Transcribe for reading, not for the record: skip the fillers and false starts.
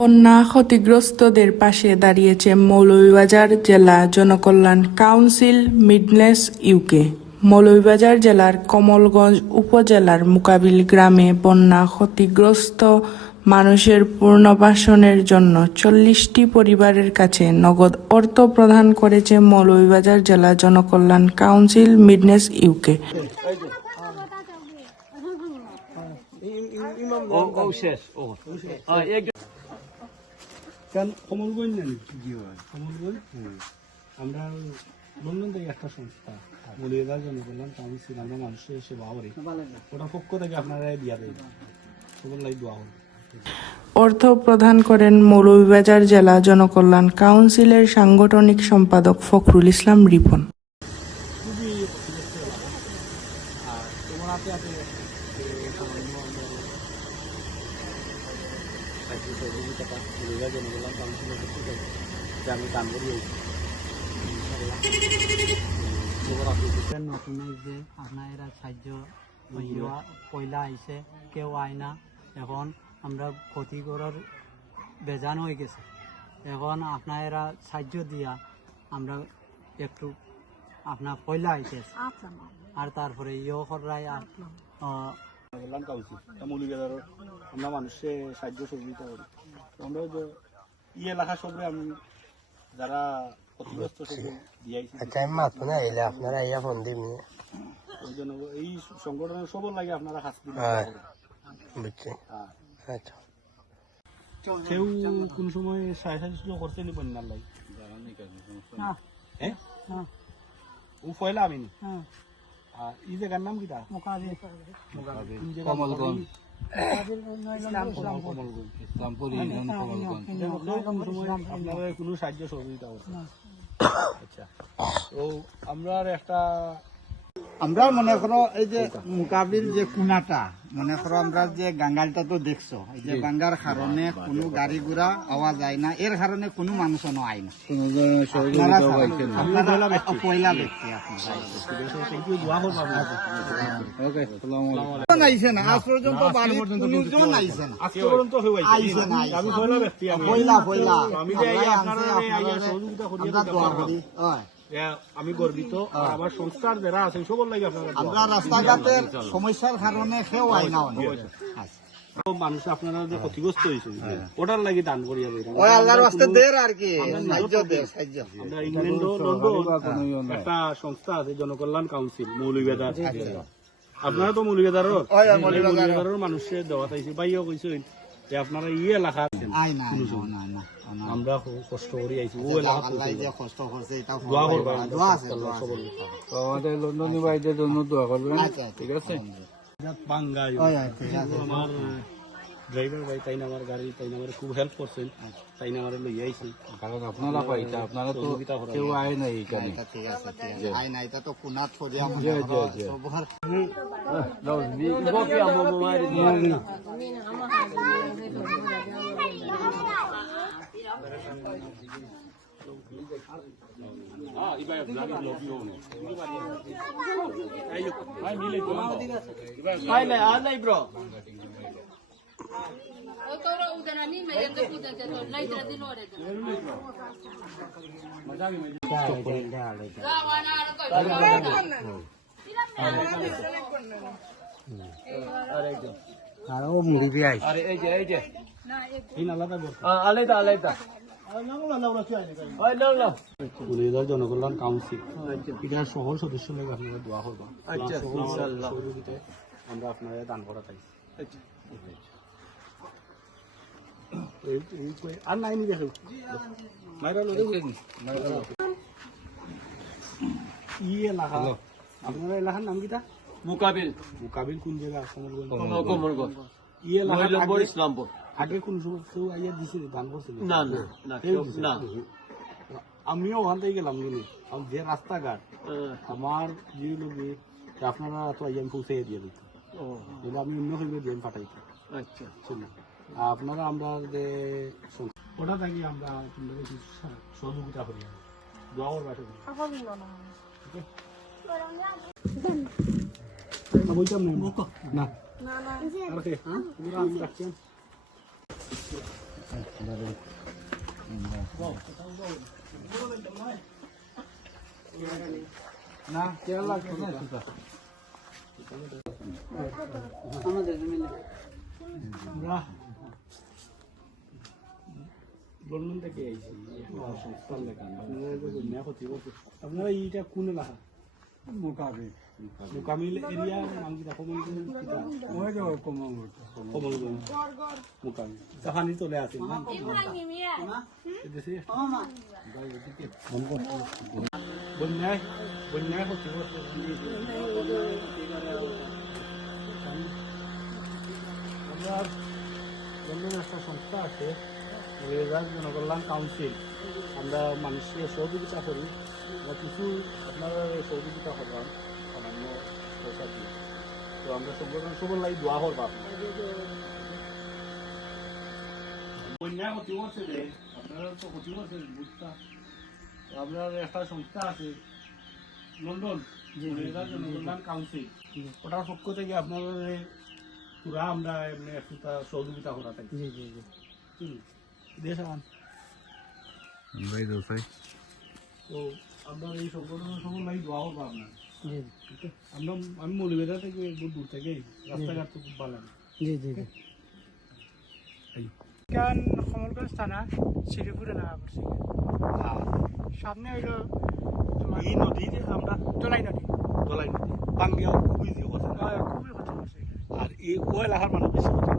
বন্যা ক্ষতিগ্রস্তদের পাশে দাঁড়িয়েছে মৌলভীবাজার জেলা Janakalyan council Midlands UK. Moulvibazar জেলার কমলগঞ্জ উপজেলার মুকাবিল গ্রামে বন্যা ক্ষতিগ্রস্ত মানুষের পুনর্বাসনের জন্য 40টি পরিবারের কাছে নগদ অর্থ প্রদান করেছে মৌলভীবাজার জেলা জনকল্যাণ কাউন্সিল মিডল্যান্ডস ইউকে। আমরা লন্ডন থেকে একটা সংস্থা মৌলভীবাজার জনকল্যাণ কাউন্সিল, আমরা মানুষের সেবা করি, ওটার পক্ষ থেকে আপনারা দিয়া দেয় সবার লাই দোয়া হবে। অর্থ প্রদান করেন মৌলভীবাজার জেলা জনকল্যাণ কাউন্সিলের সাংগঠনিক সম্পাদক ফখরুল ইসলাম রিপন। আমি কাম করি নতুন যে আপনার এরা সাহায্য পয়লা আইসে কেউ আয় না, এখন আমরা ক্ষতি করার বেজান হয়ে গেছে। এখন আপনার এরা সাহায্য দিয়া আমরা একটু আপনার পয়লা আইসে আর তারপরে ইয়ে করাই মৌলভীবাজারের আমরা মানুষের সাহায্য সহযোগিতা করি। আমরা এলাকা সবরে আমি যারা ক্ষতিগ্রস্ত আপনারা এই সংগঠনের সবর লাগে আপনারা কেউ কোন সময় সাহায্য করছে নি বন্যার লাই ও পয়লা আমি এই জায়গার নাম কিটা কমলগঞ্জ কোনো সাহায্য সহযোগিতা করছে। আচ্ছা, তো আমরা একটা আমরা মনে করো এই যে মুকাবিল যে কুনাটা মনে করো আমরা যে গাঙ্গালটা তো দেখছো, এই যে বাঙ্গার কারণে কোনো গাড়ি ঘোড়া আওয়া যায় না, এর কারণে কোনো মানুষও আয় না, পয়লা ব্যক্তি আইসে না আজ পর্যন্ত আমি গর্বিত। আমার সংস্থার যারা আছে সবর লাগে আমরা রাস্তাঘাটের সমস্যার কারণে কেউ আয় না, মানুষ আপনারা যে ক্ষতিগ্রস্ত হয়েছে ওটার লাগে দান করি আমরা ইংল্যান্ড লন্ডন একটা সংস্থা আছে জনকল্যাণ কাউন্সিল মৌলভীবাজার, আপনারা তো মৌলভীবাজারের মানুষের দেওয়া চাইছে ভাইও কইছে যে আপনারা এলাকা আমরা কষ্ট করি আইছি ও এলাকা আমাদের লন্ডনী ভাইদের জন্য দোয়া করবেন, ঠিক আছে? আমার ড্রাইভার ভাই তাই না আমার গাড়ি তাই না আমার খুব হেল্প করছেন, তাই না আমার লই আইছি, কারণ আপনারা পাইতা আপনারা তো কেউ আয় নাই এখানে, ঠিক আছে আয় নাই তা তো কুনাত ছড়িয়ে মুড়ি আই জনকল্যাণ কাউন্সিল এটা সকল সদস্য লোক আপনারা দোয়া করবা, আমরা আপনারা দান করা চাই আর নাই নি দেখো এলাকা আপনারা এলাকার নাম কিটা? মুকাবিল কোন জায়গা? কমলগঞ্জ ইসলামপুর। আগে কোন সময় কেউ আইয়া দিছে দান করছিল? না না না, আমিও ওখান থেকে গেলাম কিন্তু যে রাস্তাঘাট আমার যে লোকে আপনারা তো আইয়া পৌঁছে দিয়ে দিত, আমি অন্য কেউ দিয়ে পাঠাইতাম। আচ্ছা, আপনারা আমরা যে ওটা থাকি আমরা সহযোগিতা করি দোয়ার বাসা বলতাম না ওকে আমি রাখছেন না কেরালা কোথায় সুতা লন্ডন থেকে আইছি সংস্থার লেখা আপনারা এইটা কোন এলাকা মুকাবিল মুকামিল এরিয়া নাম কি ওই যে কমল কমলগঞ্জ মুকামিল পানি চলে আসে না বন্যায় বন্যায় ক্ষতি করছে আমরা লন্ডনে একটা সংস্থা আছে জনকল্যাণ কাউন্সিল আমরা মানুষকে সহযোগিতা করি আমরা কিছু আপনারা সহযোগিতা করলাম সামান্য পয়সা দিয়ে তো আমরা সংগঠন সবল লাগে দোয়া করবো বন্যা ক্ষতি করছে যে আপনারা তো ক্ষতি করছে বুঝতা আপনার একটা সংস্থা আছে লন্ডন জনকল্যাণ কাউন্সিল ওটার পক্ষ থেকে আপনাদের পুরা আমরা এমনি একটা সহযোগিতা করা থাকি দেশ তো আমরা এই সংগঠনের সফল নাই দোয়া করবো আপনার আমরা আমি মৌলভীবাজার থেকে বহু দূর থেকে রাস্তাঘাট তো খুব ভালো কারণ কমলগঞ্জ থানা শ্রীপুর এলাকা পড়ছে সামনে হইল তোমার এই নদী যে আমরা দোলাই নদী দলাই নদী বাঙ্গিয়াও খুবই কথা খুবই কথা বলছে আর এই ও এলাকার মানুষ বেশি কথা